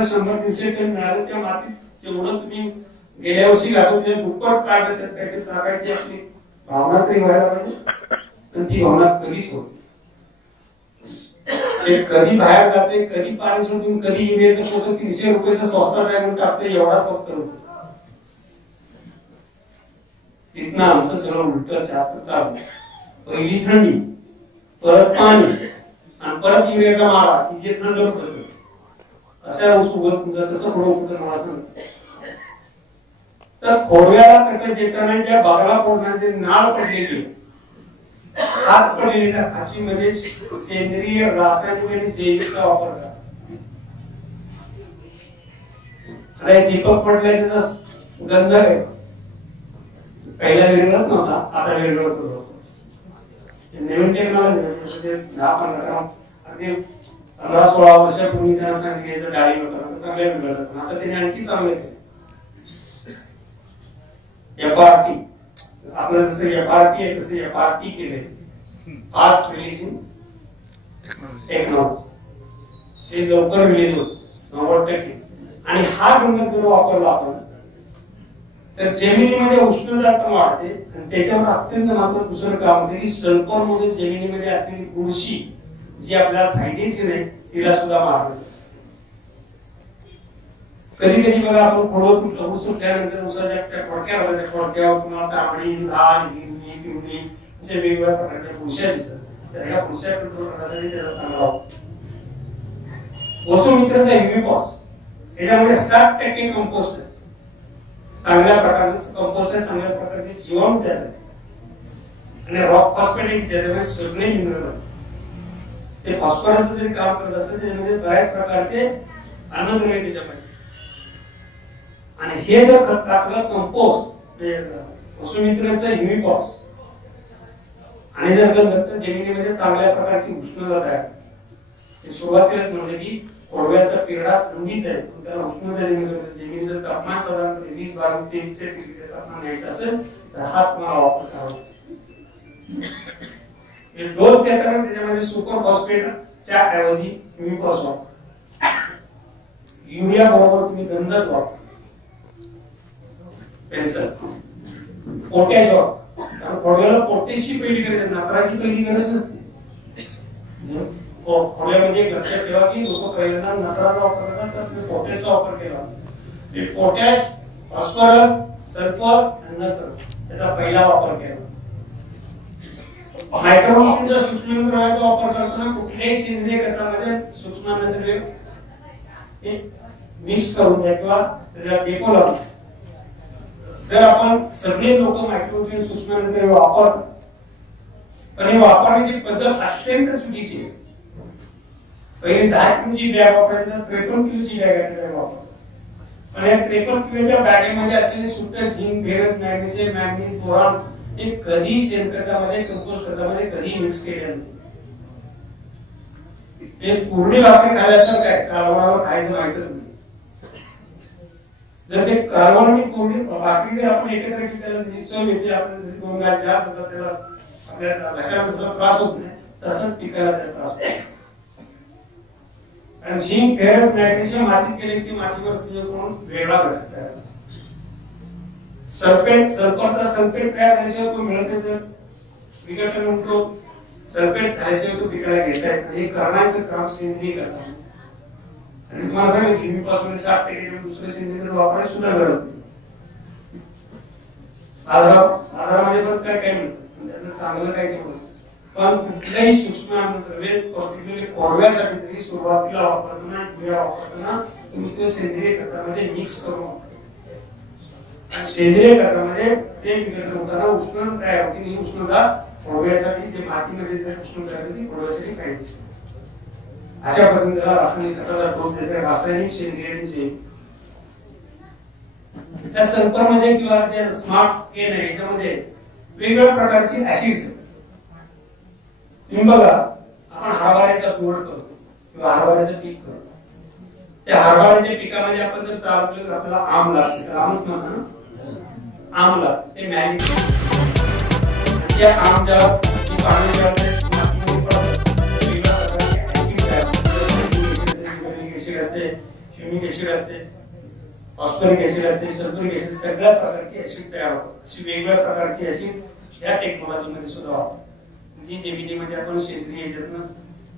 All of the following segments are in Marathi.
तुम्हाला शंभर दीडशे टन मिळालं त्या मातीत. जेवढं तुम्ही गेल्या वर्षी घालून दुप्पट काढलं त्यात काहीतरी टाकायची असली. भावना तरी व्हायला पाहिजे. पण ती भावना कधीच होत ते म्हणजे कधी बाहेर जाते कधी पाणी सोडून कधी युरियाचं पोतं तीनशे रुपयाचं स्वस्त काय म्हणून टाकते एवढाच फक्त होतो. तिथनं आमचं सगळं उलट जास्त चालू. पहिली थंडी परत पाणी आणि परत युरियाचा मारा तिचे जे थंड होत कशा ऊस कसं पुढं उपक्रम मला तर खोडव्याला कट देताना ज्या बागला फोडण्याचे नाळ पडलेली हाच पडलेली त्या खाशीमध्ये सेंद्रिय रासायनिक आणि जैविकचा वापर करा अरे दीपक पडल्याचा गंध आहे. पहिला वेगळाच नव्हता आता वेगळं करू नवीन टेक्नॉलॉजी दहा पंधरा अगदी पंधरा सोळा वर्षापूर्वी त्यांना सांगितलं डाळी होता चांगल्या वेगळं आता त्याने आणखी चांगले केले. एफ आर टी आपलं जसं एफ आर टी आहे तसं एफ आर टी केले फास्ट रिलीजिंग टेक्नॉलॉजी ते लवकर रिलीज होत. नव्वद टक्के. आणि हा रंग जर वापरला आपण तर जमिनीमध्ये उष्णता पण वाढते आणि त्याच्यावर अत्यंत मात्र दुसरं काम होते. की सल्फर जमिनीमध्ये असलेली बुरशी जी आपल्याला फायद्याची नाही तिला सुद्धा मार कधी कधी बघा आपण खोडवत ऊस सुटल्यानंतर ऊसाच्या त्या खोडक्यावर त्या खोडक्यावर तुम्हाला तांबडी लाल हिरवी पिवळी असे वेगवेगळ्या प्रकारच्या पुरुषा दिसत तर ह्या पुरुषा कंट्रोल करण्यासाठी त्याला चांगला वापर वसुमित्रचा युनिपॉस याच्यामध्ये साठ टक्के कंपोस्ट आहे. चांगल्या प्रकारचं कंपोस्ट आहे चांगल्या प्रकारचे जीवाणू त्यात आहे आणि रॉक फॉस्फेट ज्याच्यामध्ये सगळे मिनरल ते फॉस्फरसचं जरी काम करत असेल त्याच्यामध्ये बऱ्याच प्रकारचे अन्नद्रव्य त्याच्यामध्ये. आणि हे जर टाकलं कंपोस्ट वसुमित्राचं हिमिकॉस आणि जर गंध तर जमिनीमध्ये चांगल्या प्रकारची उष्णता तयार हे सुरुवातीलाच म्हणलं की कोळव्याचा पिरडा थंडीच आहे. पण त्याला उष्णता म्हणजे जमिनीचं जमिनीचं तापमान साधारण म्हणजे वीस बारा तेवीस तापमान घ्यायचं असेल तर हा तुम्हाला वापर करावा डोस देताना त्याच्यामध्ये सुपर फॉस्फेटच्या ऐवजी युनिपॉस वापर. युरिया बरोबर तुम्ही गंधक वापरा. पेन्सिल पोटॅश वापर. कारण खोडव्याला पोटॅशची पहिली गरज नात्राची पहिली गरज नसते. म्हणजे लक्षात ठेवा की लोक पहिल्यांदा नात्राचा वापर करतात तर तुम्ही पोटॅशचा वापर केला. ते पोटॅश फॉस्फरस सल्फर आणि नत्र. त्याचा पहिला वापर केला. मायक्रोन्यूट्रनचा सूक्ष्मद्रव्याचा वापर करताना कुठल्याही सेंद्रिय खतामध्ये सूक्ष्मद्रव्य मिक्स करून द्या किंवा त्याचा डेपो लावून जर आपण सगळे लोक मायक्रोन्यूट्रन सूक्ष्मद्रव्य वापर पण हे वापरण्याची पद्धत अत्यंत चुकीची आहे. पहिले दहा किलोची बॅग वापरायची तर त्रेपन्न किलोची बॅग वापर. पण या त्रेपन्न किलोच्या बॅगेमध्ये असलेले सुट्ट zinc ferrous magnesium manganese boron हे कधी शेणखतामध्ये कंपोस्ट खतामध्ये कधी मिक्स केले नाही. ते पूर्णी भाकरी खाल्ल्यासारखं आहे. कालवणाला खायचं माहितच नाही. जर ते कालवण आणि कोरडी भाकरी जर आपण एकत्र केली त्याला चव येते आपण दोन गाय जास्त होतात त्याला आपल्या कशाला जसा त्रास होत नाही तसंच पिकाला त्याला त्रास होतो. आणि झिंक फेरस मॅग्नेशियम मातीत केले की मातीवर सिंह करून वेगळा घटक तयार होतो सल्फेट सल्फरचा सल्फेट तयार झाल्याशिवाय तो मिळत तर विघटन म्हणतो सल्फेट झाल्याशिवाय तो पिकाला घेता हे करण्याचं काम सेंद्रिय करतात. आणि तुम्हाला सांगितलं मी पासून सात टक्के दुसरे सेंद्रिय वापरायची सुद्धा गरज नाही. आधार आधारामध्ये पण काय काय मिळतं? म्हणजे चांगलं काय काय पण कुठल्याही सूक्ष्म पर्टिक्युलरली कोरव्यासाठी तरी सुरुवातीला वापरताना किंवा वापरताना तुम्ही सेंद्रिय खतामध्ये मिक्स करून वापरा सेंद्रिय खतामध्ये ते विघटन होताना उष्ण तयार होती. ही उष्णता कोरव्यासाठी ते मातीमध्ये जर उष्ण तयार होती कोरव्यासाठी फायदेशीर अशा पद्धतीला रासायनिक खताचा डोस द्यायचा रासायनिक सेंद्रिय आणि जैविक. त्या सल्फरमध्ये किंवा त्या स्मार्ट केन आहे याच्यामध्ये वेगवेगळ्या प्रकारची ऍसिड्स तुम्ही बघा आपण हरभऱ्याचा गोड करतो किंवा हरभऱ्याचं पीक करतो. त्या हरभऱ्याच्या पिकामध्ये आपण जर चालवलं तर आपल्याला आम लागते. तर आमच म्हणा ना आम लागते ते मॅलिक त्या आम ज्या पाणी ज्या प्रकारचे acid असते, humic ऍसिड असते फॉस्फरिक ऍसिड असते सल्फ्युरिक ऍसिड सगळ्या प्रकारची ऍसिड तयार होतात अशी वेगवेगळ्या प्रकारची ऍसिड या टेक्नॉलॉजी सुद्धा वापरतात. म्हणजे जी जमिनीमध्ये आपण सेंद्रिय याच्यातनं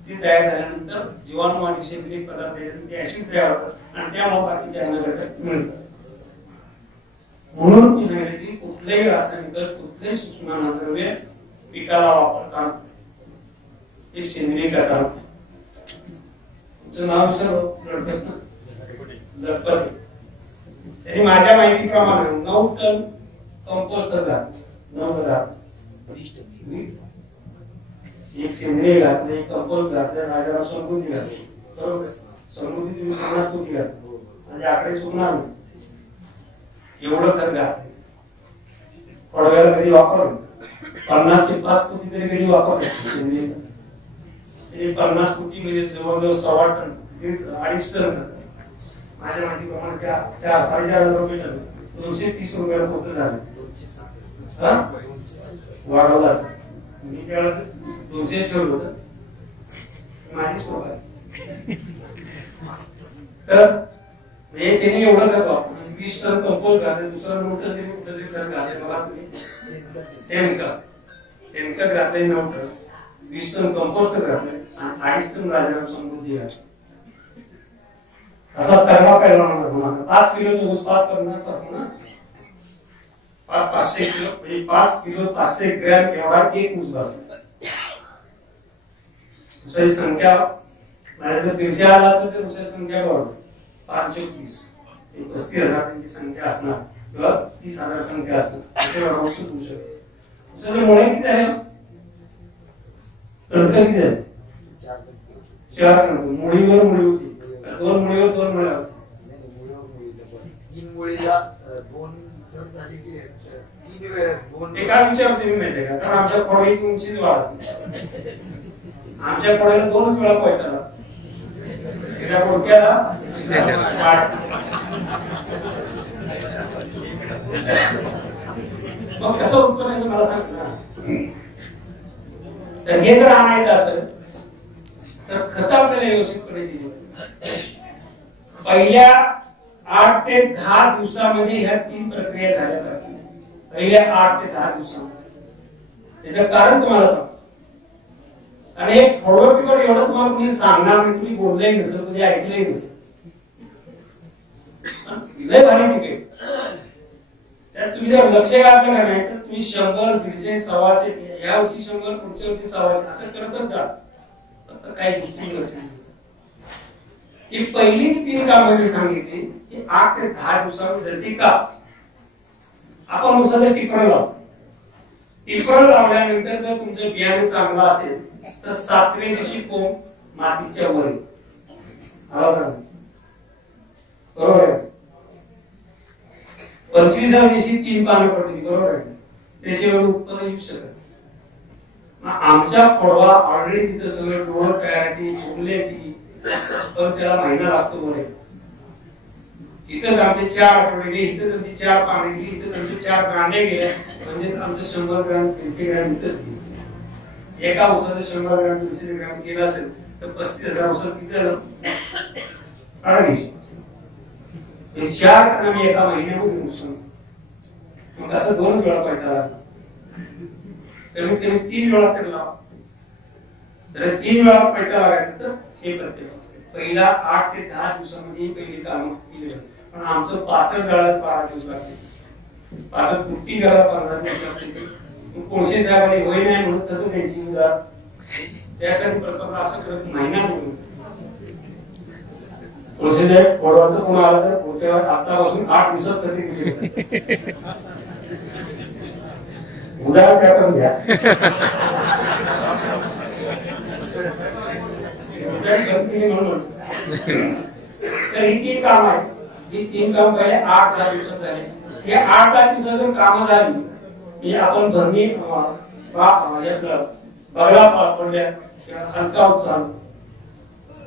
ती तयार झाल्यानंतर जीवाणू आणि सेंद्रिय पदार्थ याच्यातून ते ऍसिड तयार होतात. आणि त्यामुळे बाकीच्या अन्न घटक मिळतात. म्हणून मी सांगितलं की कुठलेही रासायनिक खत, कुठलेही सूक्ष्म अन्नद्रव्य पिकाला वापरतात ते सेंद्रिय खतात तुमचं नाव सर लढतात तरी माझ्या माहितीप्रमाणे नऊ टन कंपोस्ट करतात नऊ हजार एक सेंद्रिय घातले एक कंपोस्ट घातले राजाला समृद्धी घातली बरोबर? समृद्धी तुम्ही पन्नास कोटी घातली म्हणजे आकडे चुकणार नाही. एवढं खत घातले पडव्याला कधी वापर पन्नास ते पाच कोटी तरी कधी वापर म्हणजे पन्नास कोटी म्हणजे जवळजवळ सव्वा टन अडीच टन माझ्या माहितीप्रमाणे त्या चार साडेचार हजार रुपये दोनशे तीस रुपयाला पोहोचलं झालं. वाढवला मी त्यावेळेला दोनशे ठेवलं होतं. माझीच चूक तर हे त्यांनी एवढं खत वापरलं. वीस टन कंपोस्ट घातले दुसरं नऊ टन त्यांनी कुठं तरी खत घातले बघा तुम्ही शेणखत शेणखत घातले नऊ टन वीस टन कंपोस्ट खत घातले आणि अडीच टन राजाराम समृद्धी घातली असा तगडा पैलवान होणार पाच किलोचा ऊस पाच पन्नास असं ना? पाच पाचशे किलो। म्हणजे पाच किलो पाचशे ग्रॅम एवढा एक ऊस बसला ऊसाची संख्या माझ्या जर दीडशे आला असेल तर ऊसाची संख्या वाढली पाच चोवीस एक पस्तीस हजार त्यांची संख्या असणार किंवा तीस हजार संख्या असणार होऊ शकते ऊसाचे मुळे किती आहे? तंत्र किती आहे? चार तंत्र मुळीवर मुळी होती. दोन मुळीवर दोन मुळ्या होत्या. तीन मुळीला दोन जर झाली की तीन वेळा दोन ते विचारते मी माहिती का? कारण आमच्या पोळीची उंचीच वाढत आमच्या कोड्याला दोनच वेळा पोहतात एका कोडक्याला वाढ. मग कसं उत्तर आहे मला सांग. तर हे जर आणायचं असेल तर खत आपल्याला व्यवस्थितपणे दिली पहिल्या आठ ते दहा दिवसामध्ये ह्या तीन प्रक्रिया झाल्या पाहिजे. पहिल्या आठ ते दहा दिवसामध्ये. त्याचं कारण तुम्हाला सांगतो. आणि हे थोडं पिकर एवढं तुम्हाला कुणी सांगणार नाही तुम्ही बोललंही नसेल कधी ऐकलंही नसेल. लय भारी पीक. त्यात तुम्ही जर लक्ष घातलं नाही तर तुम्ही शंभर दीडशे सव्वाशे या वर्षी शंभर पुढच्या वर्षी सव्वाशे असं करतच जा. फक्त काही गोष्टी लक्ष ही पहिली तीन कामं मी सांगितली की आठ ते दहा दिवसामध्ये ती का? आपण उसाला टिपण लावतो टिपण लावल्यानंतर जर तुमचं बियाणं चांगलं असेल तर सातव्या दिवशी कोंब मातीच्या वर येईल. बरोबर आहे. पंचवीसाव्या तीन पानं पडली बरोबर आहे. त्याशिवाय उत्पन्न येऊ शकत नाही. मग आमच्या खोडवा ऑलरेडी तिथं सगळं डोळ तयार ती फुगले ती पण त्याला महिना लागतो बरे. इथं आमचे चार आठवडे गेले इथं त्यांची चार पाने गेली इथं त्यांचे चार कांदे गेले. म्हणजे आमचं शंभर ग्रॅम तीनशे ग्रॅम इथंच गेले. एका उसाचं शंभर ग्रॅम तीनशे ग्रॅम गेला असेल तर पस्तीस हजार उसात किती झालं? अडीचशे. हे चार टन आम्ही एका महिन्यामध्ये नुकसान मग असं दोनच वेळा पाहिजे. कमीत कमी तीन वेळा तर लावा. जर तीन वेळा पैसा लागायचं तर हे प्रत्येक पहिला आठ ते दहा दिवसामध्ये पहिली कामं केली जातात पण आमचं पाचच वेळाच बारा दिवस लागते पाचच कुठली करायला पंधरा दिवस लागते कोणशे साहेबांनी होय नाही म्हणून तर द्यायची मुदत. त्यासाठी प्रकल्प असं करत महिना म्हणून. कोणशे साहेब कोण तर पुढच्या आतापासून आठ दिवसात तरी उदाहरण घ्या. तर ही तीन काम आहे ही तीन काम पहिले आठ दहा दिवसात झाले. हे आठ दहा दिवसात जर कामं झाली की आपण भरणी अं, बा- अं, यातलं पडल्या हलका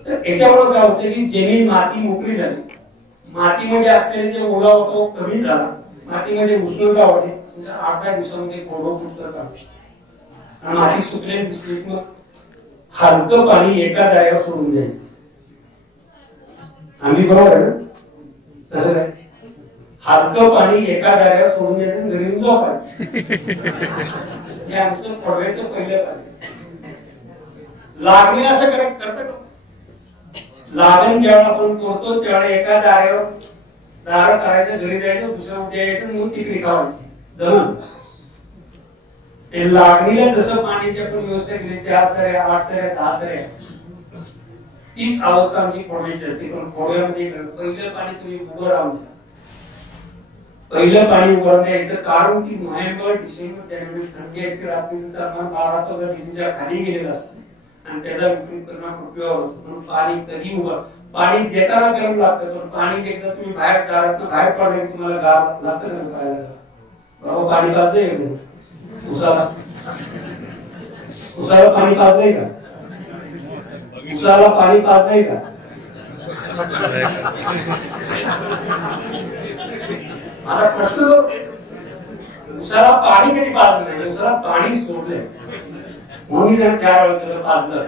तर याच्यामुळे काय होतं. की जमीन माती मोकळी झाली. मातीमध्ये असलेले जे ओला होता तो कमी झाला. मातीमध्ये उष्णता म्हणजे वाढली आठ दहा दिवसामध्ये कोरडो फुटलं चालू आणि माती सुकलेली दिसली. मग हलकं पाणी एका जागेवर सोडून द्यायचं. आम्ही बरोबर आहे? ना तसं काय? हलकं पाणी एका दाऱ्यावर सोडून द्यायचं घरी झोपायचं. हे आमचं पडव्याचं पहिलं पाणी लागणे असं करत करत का? लागण जेव्हा आपण करतो तेव्हा एका दारावर दार करायचं घरी जायचं दुसऱ्या उद्या यायचं म्हणून तिकडे कावायची जमन ते लागणीला जसं पाण्याची आपण व्यवस्था केली चार सऱ्या आठ सऱ्या दहा सऱ्या तीच अवस्था आमची खोडण्याची असते. पण फोडण्यामध्ये पहिलं पाणी तुम्ही उभं राहून पहिलं पाणी उभं द्यायचं कारण की नोव्हेंबर डिसेंबर जानेवारी थंडी असते रात्रीचं तापमान बाराचा डिग्रीच्या खाली गेलेलं असतं. आणि त्याचा विपरीत परिणाम पृथ्वीवर होतो. म्हणून पाणी कधी उभं पाणी देताना गरम लागतं पण पाणी एकदा तुम्ही बाहेर दारात बाहेर पडले तुम्हाला गार लागतं गरम करायला. बाबा पाणी पाजलंय का उसाला. उसाला पाणी पाजलंय का? उसाला पाणी पाजलंय का? मला प्रश्न उसाला पाणी कधी पाजलं नाही? उसाला पाणी सोडलंय. म्हणून त्याला चार वेळा त्याला पाजलं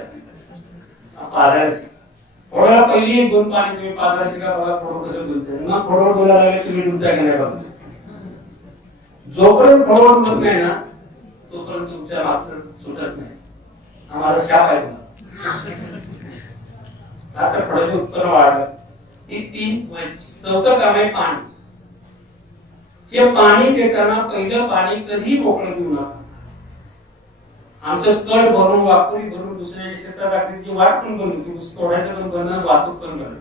पाजायला पहिली दोन पाणी तुम्ही पाजला शिका बघा थोडं कसं बोलते मग थोडं बोलायला लागले तुम्ही तुमच्या की बघा. जोपर्यंत थोडं बोलत नाही ना तोपर्यंत तुमच्या मागचं सुटत नाही. आम्हाला शाप आहे तुला. आता फळाचे उत्पन्न वाढलं. ती तीन चौथं काम आहे पाणी. हे पाणी देताना पहिलं पाणी कधी मोकळं देऊ नका. आमचं कड भरून वाकुळी भरून दुसऱ्या शेतात रात्रीची वाट पण बनवून होती ऊस तोडायचं पण बंद वाहतूक पण बंद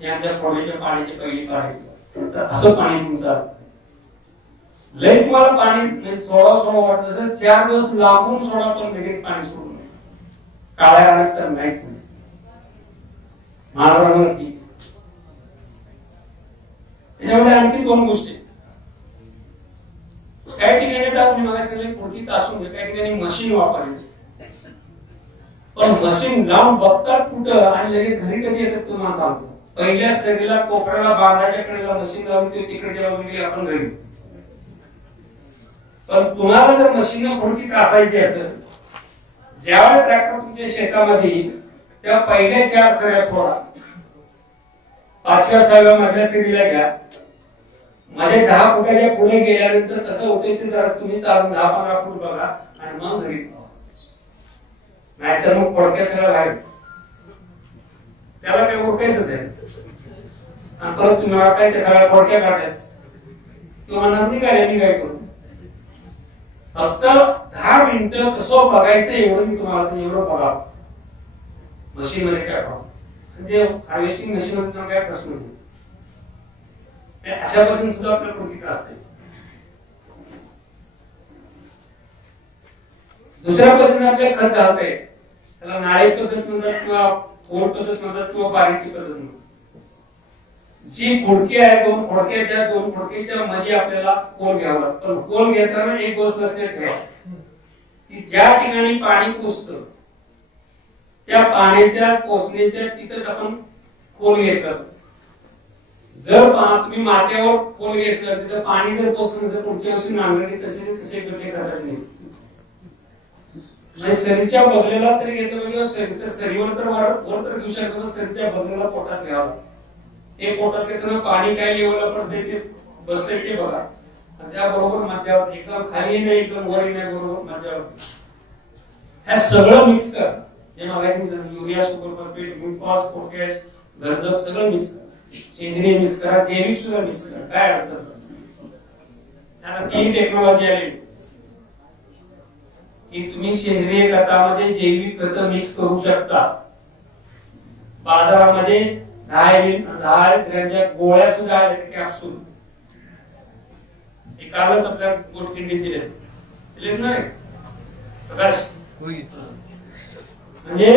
ते आमच्या फोड्याच्या पाण्याची पहिली पाणी तर असं पाणी तुमचं लय तुम्हाला पाणी म्हणजे सोडा सोडा वाटत असेल चार दिवस लागून सोडा पण लगेच पाणी सोडू नये काळ्या रानात तर नाहीच नाही. महाराजांना की त्याच्यामध्ये आणखी दोन गोष्टी. आहेत. काही ठिकाणी तर मी मला सांगितले खोटी तासून घे काही ठिकाणी मशीन वापरले. पण मशीन लावून बघतात कुठं आणि लगेच घरी कधी येतात तुम्हाला सांगतो. पहिल्या सरीला कोपऱ्याला बांधाच्या कडेला मशीन लावून ते तिकडे गेली आपण घरी. पण तुम्हाला जर मशीन खोडकी कासायची असेल ज्यावेळेला ट्रॅक्टर तुमच्या शेतामध्ये येईल त्या पहिल्या चार सऱ्या सोडा. पाचव्या सहाव्या मधल्या सरीला घ्या. मध्ये दहा फुटाच्या पुढे गेल्यानंतर कसं होते ते जरा तुम्ही चालून दहा पंधरा फूट बघा आणि मग घरी नाहीतर मग पडक्या सगळ्या बाहेरच त्याला काही ओळखायचंच आहे आणि परत तुम्ही काय त्या सगळ्या पडक्या काढल्यास किंवा नंदी काय मी काय करू? फक्त दहा मिनिटं कसं बघायचं एवढं मी तुम्हाला एवढं बघा. मशीन मध्ये काय पाहू म्हणजे हार्वेस्टिंग मशीन मध्ये काय प्रश्न नाही. अशा पद्धतीने सुद्धा आपल्या कृतीत असते दुसऱ्या पद्धतीने आपल्या खत घालता येत त्याला नाळी पद्धत म्हणतात किंवा फोड पद्धत म्हणतात किंवा बारीची पद्धत म्हणतात जी खोडकी आहे दोन खोडक्या त्या दोन खोडकीच्या मध्ये आपल्याला कोल घ्यावा लागतो पण कोल घेताना एक गोष्ट लक्षात ठेवा की ज्या ठिकाणी पाणी पोचत त्या पाण्याच्या पोचण्याच्या तिथंच आपण कोल घेत करतो जर पा- तुम्ही माथ्यावर खोल घेतलं तिथं पाणी जर पोचलं तर पुढच्या वर्षी नांगरणी तसे तसे गड्डे करायचे नाही. म्हणजे सरीच्या बगलेला तरी घेतो म्हणजे सरीवर तर वर वर तर घेऊ शकतो सरीच्या बगलेला पोटात घ्यावं. ते पोटात घेताना पाणी काय लेवलला पडते ते बसते ते बघा. त्याबरोबर मध्यावर एकदम खाली नाही एकदम वर नाही बरोबर मध्यावर ह्या सगळं मिक्स कर. जे मागायचं urea super phosphate glucose potash गंधक सगळं मिक्स कर. सेंद्रिय मिक्स करा जैविक सुद्धा मिक्स करा. काय अडचण. त्याला तीन टेक्नॉलॉजी आली. की तुम्ही सेंद्रिय खतामध्ये जैविक खत मिक्स करू शकता. बाजारामध्ये दहा ग्रॅमच्या गोळ्या सुद्धा कॅप्सूल हे कालच आपल्या गोष्टींनी दिले दिले नाही प्रकाश. म्हणजे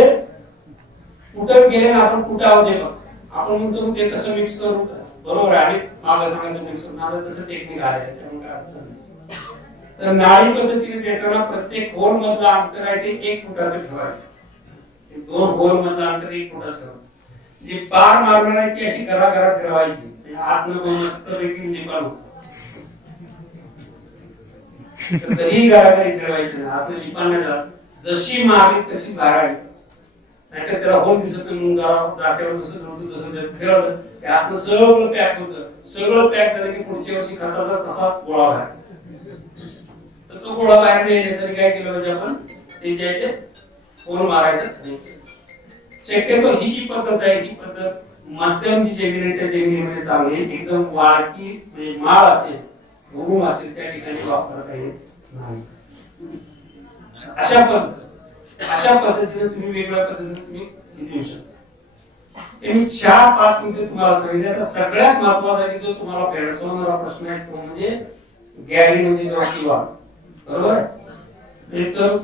कुठं गेले ना आपण कुठं आहोत. आपण म्हणतो ते कसं मिक्स करू. बरोबर आहे. आणि मागं सांगायचं मिक्स माझं तसं टेक्निक आहे. त्यामुळे काय अडचण नाही. तर नाळी पद्धतीने देताना प्रत्येक होल मधलं अंतर आहे ते एक फुटाचं ठेवायचं. दोन होल मधलं अंतर एक फुटाचं ठेवायचं. जे पार मारणार आहे ती अशी घरा घरात फिरवायची. म्हणजे आतनं निकाल होतो. तरीही कधीही घराघरी ठेवायची नाही. जशी मारली तशी मारावी नाहीतर त्याला होम दिसत जात्यावर जसं जसं फिरवलं ते आतलं सगळं पॅक होतं. सगळं पॅक झालं की पुढच्या वर्षी खताचा तसाच गोळा बाहेर तर तो गोळा बाहेर येण्यासाठी काय केलं म्हणजे आपण ते जे आहे ते फोन मारायचं शक्यतो ही जी पद्धत आहे ही पद्धत मध्यम जी जमीन आहे त्या जमिनीमध्ये चांगली आहे. एकदम वाळकी म्हणजे माळ असेल भूम असेल त्या ठिकाणी वापरता येत नाही. अशा पद्धत अशा पद्धतीने तुम्ही वेगवेगळ्या पद्धतीने तुम्ही देऊ शकता. हे मी चार पाच मिनिटं तुम्हाला सांगितले. आता सगळ्यात महत्त्वाचा जो तुम्हाला भेडसवणारा प्रश्न आहे तो म्हणजे गॅरी म्हणजे किंवा बरोबर? एक तर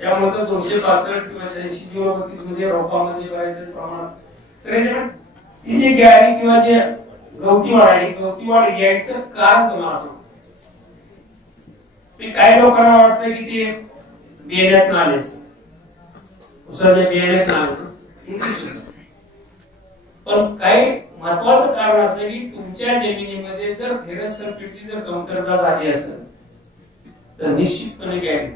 त्यामुळे तर दोनशे पासष्ट किंवा शहाऐंशी किंवा बत्तीसमध्ये रोपामध्ये करायचं प्रमाण तर ही जी गॅरी किंवा जे गवतीवाड आहे गवतीवाड यायचं कारण तुम्हाला सांगतो. ते काही लोकांना वाटतं की ते बियाण्यात आले उसाच्या बियाण्यात आले पण काही महत्वाचं कारण असं की तुमच्या जमिनीमध्ये जर फेरस सर्किटची जर कमतरता झाली असेल तर निश्चितपणे गॅरी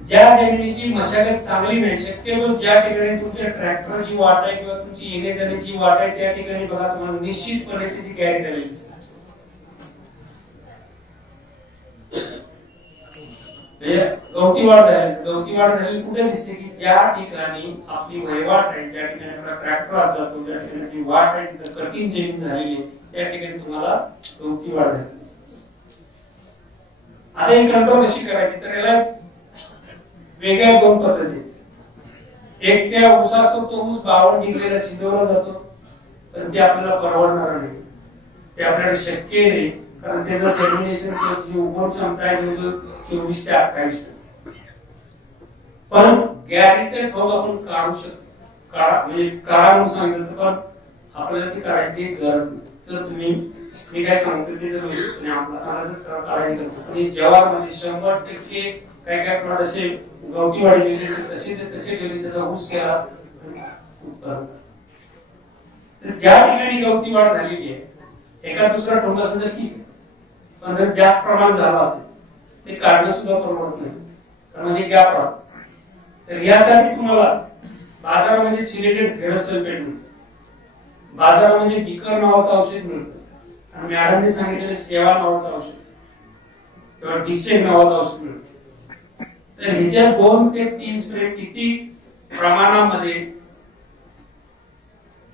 ज्या जमिनीची मशागत चांगली नाही शक्यतो ज्या ठिकाणी तुमच्या ट्रॅक्टरची वाट आहे किंवा तुमची येणे जाण्याची वाट आहे त्या ठिकाणी बघा तुम्हाला निश्चितपणे त्याची गॅरी झालेली दिसेल. म्हणजे गवती वाढ झाली. गवती वाढ कुठे दिसते की ज्या ठिकाणी आपली वहिवाट आहे ज्या ठिकाणी आपला ट्रॅक्टर जातो ज्या ठिकाणी वाट आहे तिथं कठीण जमीन झालेली आहे त्या ठिकाणी तुम्हाला गवती वाढ झाली आता ही कंट्रोल कशी करायची? तर याला वेगळ्या दोन पद्धती एक त्या ऊस असतो तो ऊस बावन्न डिग्रीला शिजवला जातो पण ते आपल्याला परवडणार नाही. ते आपल्याला शक्य नाही. कारण त्याचं सेमिनेशन जी उगवण क्षमता आहे जवळजवळ चोवीस ते अठ्ठावीस टक्के. पण गॅरीचे ठोक आपण काढू शकतो. काढा म्हणजे काढा म्हणून सांगितलं पण आपल्याला ती काढायची गरज नाही. तर तुम्ही मी काय सांगतो ते जर व्यवस्थितपणे आपला काढायची गरज आणि जवारमध्ये म्हणजे शंभर टक्के काय काय प्लॉट असे गवती वाढी तसे ते तसे गेले त्याचा ऊस केला तर ज्या ठिकाणी गवती वाढ झालेली आहे एका दुसरा ठोक असेल तर ठीक आहे पण जर जास्त प्रमाण झालं असेल ते काढणं सुद्धा परवडत नाही. कारण हे गॅप राहत. तर यासाठी तुम्हाला बाजारामध्ये सिलेटेड फेरस सल्फेट मिळतं. बाजारामध्ये बिकर नावाचं औषध मिळतं. आणि मॅडमने सांगितलेलं सेवा नावाचं औषध. किंवा डिसेक नावाचं औषध मिळतं. तर ह्याच्या दोन ते तीन स्प्रे किती प्रमाणामध्ये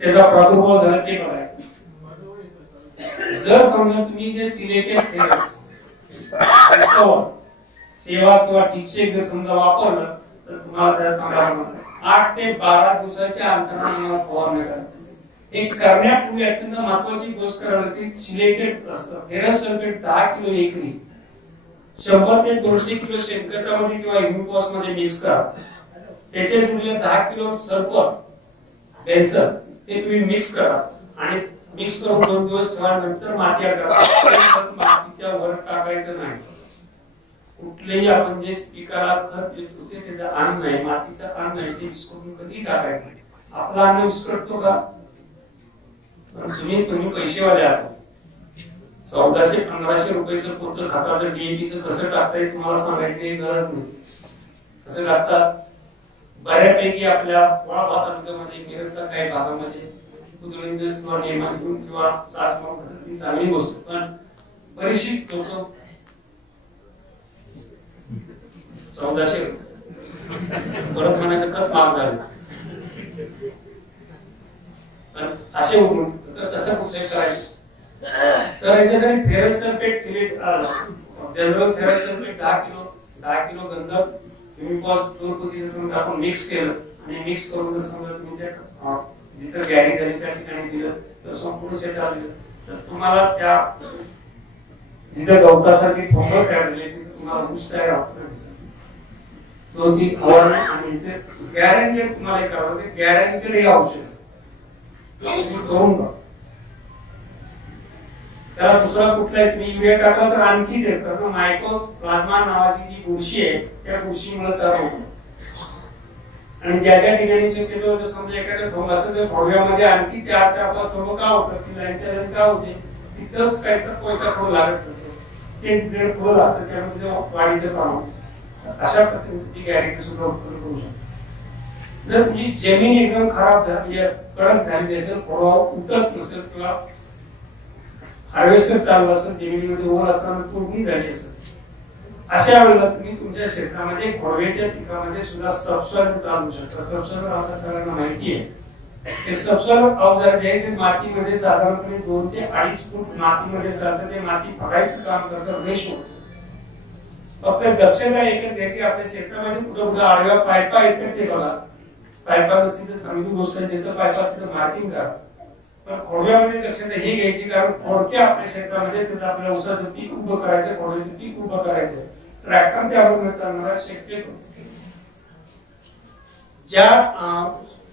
त्याचा प्रादुर्भाव झाला ते बघायचं. जर समजा तुम्ही जे सिलेटेड सेवा किंवा टिकशेक जर समजा वापरलं तर तुम्हाला त्याचा चांगला आठ ते बारा दिवसाच्या अंतराने फवारणी करायची एक करण्यापूर्वी अत्यंत महत्वाची गोष्ट करावी लागते सिलेटेड फेरस सल्फेट दहा किलो एकरी शंभर ते दोनशे किलो शेणखतामध्ये किंवा युनिकॉसमध्ये मिक्स करा. त्याचे जुळले दहा किलो सल्फर त्यांचं ते तुम्ही मिक्स करा. आणि मिक्स करून दोन दिवस ठेवा नंतर माती आढळतात मातीच्या वर टाकायचं नाही. कुठलेही आपण जे पिकाला खत देत ते त्याचं अन्न नाही मातीचं अन्न नाही ते विस्कटून कधी टाकायचं नाही. आपला अन्न विस्कटतो का? पण तुम्ही तुम्ही पैसेवाले आहात. चौदाशे पंधराशे रुपयाचं पोतं खताचं डीएपीचं कसं टाकता येईल तुम्हाला सांगायची गरज नाही. कसं टाकतात? बऱ्यापैकी आपल्या वळाभा तालुक्यामध्ये मिरजचा काही भागामध्ये कुदळींदर किंवा नेमातून किंवा चाच चाचमाव ही चांगली गोष्ट. पण बरीचशी लोक चौदाशे परत म्हणायचं खत माग झालं असे उघडून तर तसं कुठे करायचे? तर याच्यासाठी ferrous sulphate select general ferrous sulphate दहा किलो दहा किलो गंधक ह्युमिकॉस दोन पद्धतीचं समजा आपण मिक्स केलं. आणि मिक्स करून जर समजा तुम्ही त्या जिथं गॅरी झाली त्या ठिकाणी दिलं तर संपूर्ण शेतात दिलं तर तुम्हाला त्या जिथं गवतासाठी ठोंब तयार झाले तिथे तुम्हाला ऊस तयार होतं दिसेल दोन तीन फवारणी आणि गॅरंटेड तुम्हाला एक करावं गॅरंटेड हे औषध तुम्ही करून बघा. त्याला दुसरा कुठला तुम्ही युरिया टाकला तर आणखी ते कारण मायको प्लाझ्मा नावाची जी बुरशी आहे त्या बुरशीमुळे तयार होतो आणि ज्या ज्या ठिकाणी शक्यतो जर समजा एखाद्या ढोंग असेल तर भोव्यामध्ये आणखी त्या चार पाच ठोंग का होतं? ती लाईनच्या का होते? तिथंच काही तर कोयता थोडं लागत होतं. ते ब्लेड थोडं लागतं. त्यामध्ये वाढीचं काम होतं. अशा पद्धतीने ती गॅरेज सुद्धा उत्पन्न करू शकतो. जर तुझी जमीन एकदम खराब झाली कडक झाली असेल फोडवा उठत नसेल किंवा हार्वेस्टर चालू असेल जमिनीमध्ये ओल असताना तोडणी झाली असेल अशा वेळेला तुम्ही तुमच्या क्षेत्रामध्ये खोडव्याच्या पिकामध्ये सुद्धा सबसॉल चालू शकता. सबसॉल आपल्या सगळ्यांना माहिती आहे. ते सबसॉल अवजार जे आहे ते मातीमध्ये साधारणपणे दोन ते अडीच फूट मातीमध्ये चालतं ते माती फगायचं काम करतं रेशो फक्त दक्षता एकच घ्यायची आपल्या क्षेत्रामध्ये कुठं कुठं आडव्या पायपा येतात ते बघा पायपा असतील तर चांगली गोष्ट आहे जिथं पायपा असतील तर मार्किंग करा पण खोडव्यामध्ये दक्षता ही घ्यायची कारण खोडक्या आपल्या क्षेत्रामध्ये त्याचं आपल्या उसाचं पीक उभं करायचं खोडव्याचं पीक उभं करायचं. ट्रॅक्टर त्या न चालणारा शक्यतो ज्या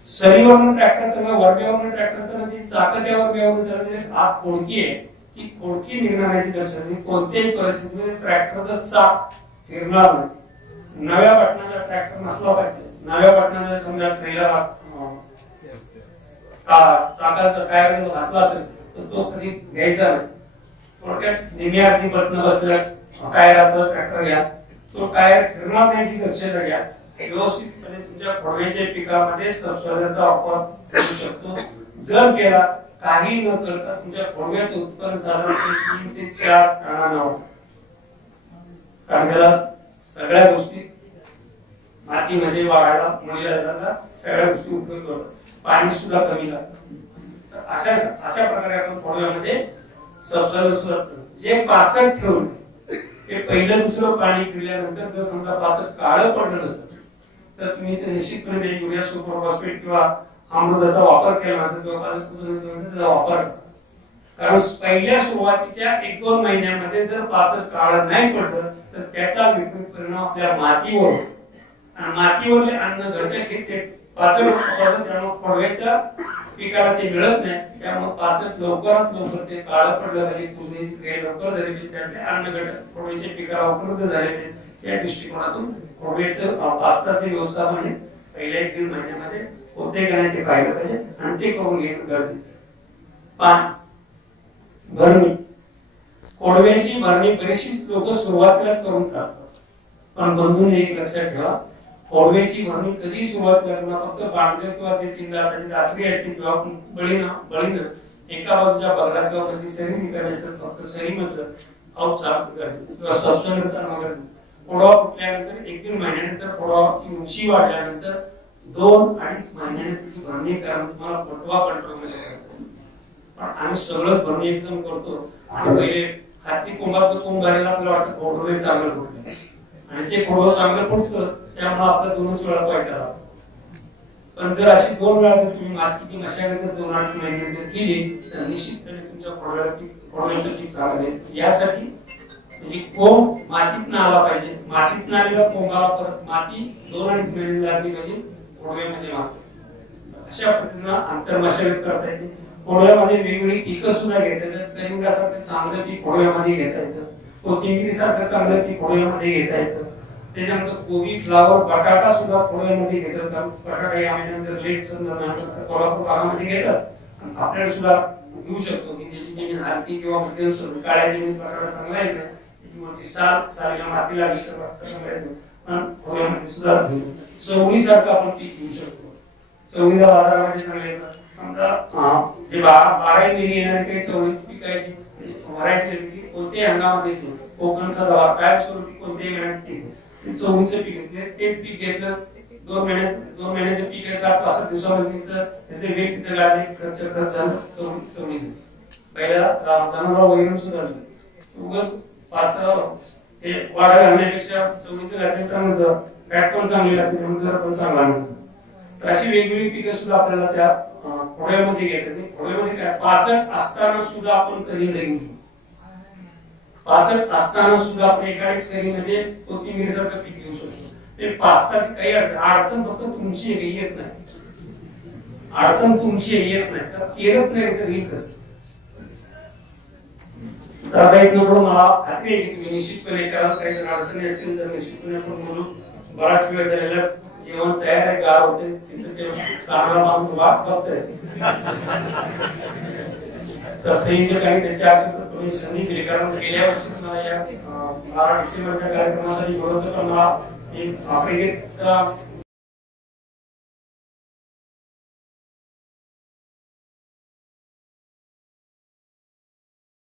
शरीरावरून ट्रॅक्टर चालणार वरब्यावरून ट्रॅक्टर चालणार ती चाकं त्या वरब्यावरून आत खोडकी आहे ती खोडकी निघण्याची लक्षात म्हणजे कोणत्याही परिस्थितीमध्ये म्हणजे ट्रॅक्टरचं चाक फिरणार नाही नव्या बटनाचा ट्रॅक्टर नसला पाहिजे. नव्या बटनाचा समजा ट्रेलर चाकाचा टायर घातला असेल तर तो कधी घ्यायचा नाही. थोडक्यात नेहमी अगदी बटन बसलेला टायराचा ट्रॅक्टर घ्या तो काय फिरणार नाही ती दक्षता घ्या व्यवस्थितपणे तुमच्या खोडव्याच्या पिकामध्ये सबसॉइलरचा वापर करू शकतो. जर केला काही न करता तुमच्या खोडव्याचं उत्पन्न झालं तीन ते चार टनानं होतं. कारण त्याला सगळ्या गोष्टी मातीमध्ये वाढायला मुलीला जाता सगळ्या गोष्टी उपयोग करतात. पाणी सुद्धा कमी लागतं. अशा अशा प्रकारे आपण खोडव्यामध्ये सबसॉइल सुद्धा जे पाचट ठेवून हे पहिलं दुसरं पाणी पिल्यानंतर जर समजा पाचट काळं पडलं नसेल तर तुम्ही निश्चितपणे युरिया सुपर फॉस्फेट किंवा अमृताचा वापर केला नसेल किंवा वापर कारण पहिल्या सुरुवातीच्या एक दोन महिन्यामध्ये जर पाचट काळं नाही पडलं तर त्याचा विपरीत परिणाम आपल्या मातीवर आणि मातीवरले अन्न घटक हे पाचट पडतं त्यामुळे खोडव्याच्या पिकाला ते मिळत नाही. त्यामुळे पाचक लवकरात लवकर ते काळं पडलं पाहिजे कुजणी हे लवकर झाली त्यातले अन्न घटक खोडव्याच्या पिकाला उपलब्ध झाले या दृष्टिकोनातून खोडव्याचं पास्ताचे व्यवस्थापन हे पहिल्या एक दीड महिन्यामध्ये होते का नाही ते पाहिलं पाहिजे आणि ते करून घेणं गरजेचं पाणी भरणी. कोडव्याची भरणी बरीचशी लोक सुरुवातीलाच करून टाकतात. पण बंधून एक लक्षात ठेवा फोडण्याची म्हणून कधी सुरुवात करणार फक्त बांधले किंवा ते तीन दाताची रात्री असतील किंवा बळीना बळीनं एका बाजूच्या बगला किंवा कधी सरी निघाल्याचं फक्त सरी मधलं औपचार चालू करायचं किंवा सबसॉइलर चालू फुटल्यानंतर एक तीन महिन्यानंतर फोडवाची उंची वाढल्यानंतर दोन अडीच महिन्याने तिची भरणी करा तुम्हाला फुटवा कंट्रोलमध्ये पण आम्ही सगळं भरणी एकदम करतो. आणि पहिले हाती कोंबात कोंब झालेला आपल्याला वाटतं फोडवे चांगलं फुटलं. आणि ते फोडवं चांगलं फुटतं त्यामुळे आपला दोनच वेळा पाहिजे पण जर अशी दोन वेळा जर तुम्ही मास्तीची मशागत दोन अडीच जर केली तर निश्चितपणे तुमच्या फोडव्याला पीक यासाठी म्हणजे कोंब मातीत आला पाहिजे. मातीत आलेला कोंबाला परत माती दोन अडीच महिने लागली म्हणजे पाहिजे कोडव्यामध्ये माती अशा पद्धतीनं आंतरमशागत करता येते. कोडव्यामध्ये वेगवेगळी पिकं सुद्धा घेता येतात. कलिंगासारखं चांगलं पीक कोडव्यामध्ये घेता येतं. कोथिंबीर सारखं चांगलं पीक कोडव्यामध्ये घेता येतं. त्याच्यानंतर कोबी फ्लावर बटाटा सुद्धा कोडव्यामध्ये घेतात. बटाटा या महिन्यानंतर लेट कोल्हापूर भागामध्ये घेतात. आपल्याला सुद्धा घेऊ शकतो. की त्याची जमीन हलकी किंवा मध्यम स्वरूप काळ्या जमीन बटाटा चांगला येतो त्याची वरची साल सालीला माती लागली तर चांगला येतो पण सुद्धा चवळीसारखं आपण पीक घेऊ शकतो. चवळीला बाजारामध्ये चांगले येतात समजा जे बा- बारा महिने येणारे काही चवळीची पीक आहे व्हरायटी कोणत्याही हंगामात येते कोकणचा दवा काय स्वरूपी कोणत्याही महिन्यात येते ते चवळीचं पीक घेतले तेच पीक घेतलं. दोन महिन्यात दोन महिन्याचं पीक आहे. सात पाच दिवसामध्ये त्याचे वेग तिथे लागले. खर्च खर्च झालं. चवळी चवळी पहिला जनावर वगैरे सुद्धा झालं उगल पाच हे वाढ घालण्यापेक्षा चवळीचं घातले चांगलं होतं. फॅट पण चांगली लागते म्हणून पण चांगला तर अशी वेगवेगळी पिकं सुद्धा आपल्याला त्या खोड्यामध्ये घेतात खोड्यामध्ये काय? पाचक असताना सुद्धा आपण कधी घेऊ शकतो. पाचट असताना सुद्धा आपण एका एक श्रेणीमध्ये तीन सारखं पीक घेऊ शकतो? ते पाचटाची काही अडचण अडचण फक्त तुमची आहे, येत नाही. अडचण तुमची आहे, येत नाही. तर केलंच नाही तर येईल कसं तर एक नंबर मला खात्री आहे की तुम्ही निश्चितपणे काही जर अडचणी असतील तर निश्चितपणे आपण बोलू. बराच वेळ झालेला. जेवण तयार आहे गार होते. तिथं ते चांगला माणूस वाट बघतोय तसंही काही त्याच्या तुम्ही संधी केली? कारण गेल्या वर्षी तुम्हाला या अं, बारा डिसेंबरच्या कार्यक्रमासाठी बोलवतो पण मला एक आफ्रिकेत